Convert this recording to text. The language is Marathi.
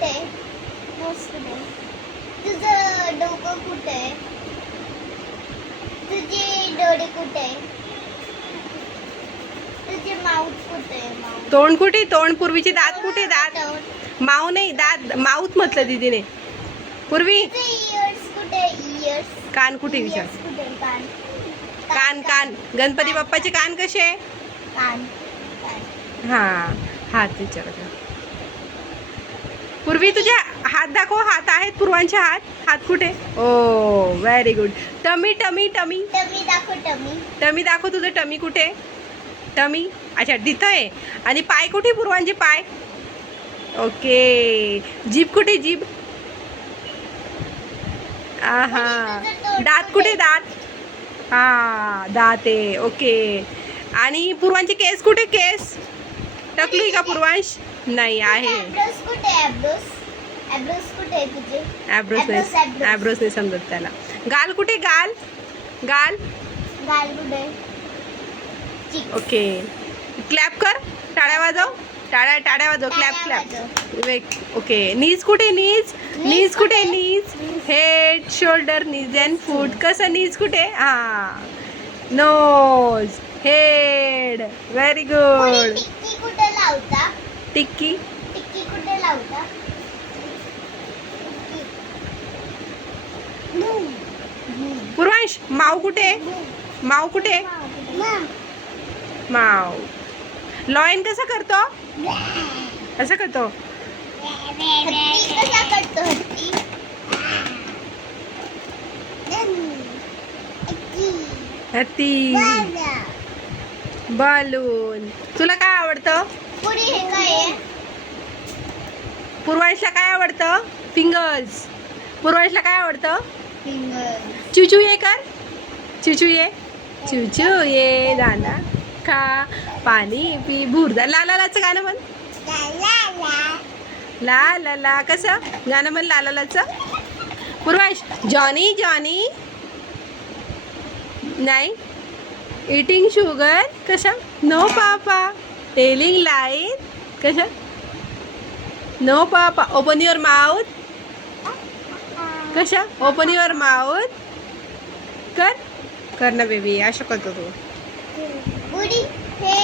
कुठे? नोज कुठे? तुझं डोकं कुठे? तुझे डोळे कुठे? तुझे माउथ कुठे? माउथ. तोंड कुठे? तोंड. पूर्वीचे दात कुठे? दात. तुझे माऊ नाही, दात. माऊथ म्हटलं दीदीने. पूर्वी इयर्स कुठे? इयर्स. कान कुठे विचार. इयर्स कुठे? कान. कान कान. गणपती बाप्पाचे कान कसे? कान. कान. हा, हात विचारत. पूर्वी तुझे हात दाखव. हात आहेत पूर्वांचे हात. हात कुठे? Oh very good. Tummy tummy tummy. Tummy दाखव टमी. टमी दाखव. तुझं टमी कुठे? टमी. अच्छा तिथं आहे. आणि पाय कुठे? पूर्वांचे पाय. ओके. जीभ कुठे? जीभ. आहा. दात कुठे? दात. हा दात आहे. ओके. आणि पूर्वांचे केस कुठे? केस. टकली का पूर्वांश? नाही आहे. ॲब्रोस कुठे? ॲब्रोस. ॲब्रोस कुठे आहे तुझे? ॲब्रोस नाही. ॲब्रोस नाही समजत त्याला. गाल कुठे? गाल. गाल. गाल कुठे? चिक. ओके. क्लॅप कर. टाळ्या वाजव. टाळ्या टाळ्या वाजव. Clap clap. ओके. नीज कुठे? नीज. नीज कुठे? Knees. Head shoulder knees and foot. कसं नीज कुठे? हा. नोज. हेड. Very good. टिक्की कुठे लावता? टिक्की. टिक्की कुठे लावता? पूर्वांश माव कुठे? माव कुठे? माव. लॉयन कसं करतो? असं करतो. हत्ती कसा करतो? हत्ती. हत्ती. बलून. तुला काय आवडतं? पुरी हे काय आहे? पूर्वांशला काय आवडतं? फिंगर्स. पूर्वांशला काय आवडतं? फिंगर. चुचू ये कर. चुचू ये. चुचू ये दादा खा पाणी पी भुरदा. ला ला लाचं गाणं म्हण. ला ला ला. कसं गाणं म्हण ला ला लाचं. Purvansh Johnny Johnny. नाही. Eating sugar. कसं? No papa. Telling line. कसं? No papa. Open your mouth. कशा? Open your mouth. कर. कर ना बेबी. असं करतो तू. पुरी हे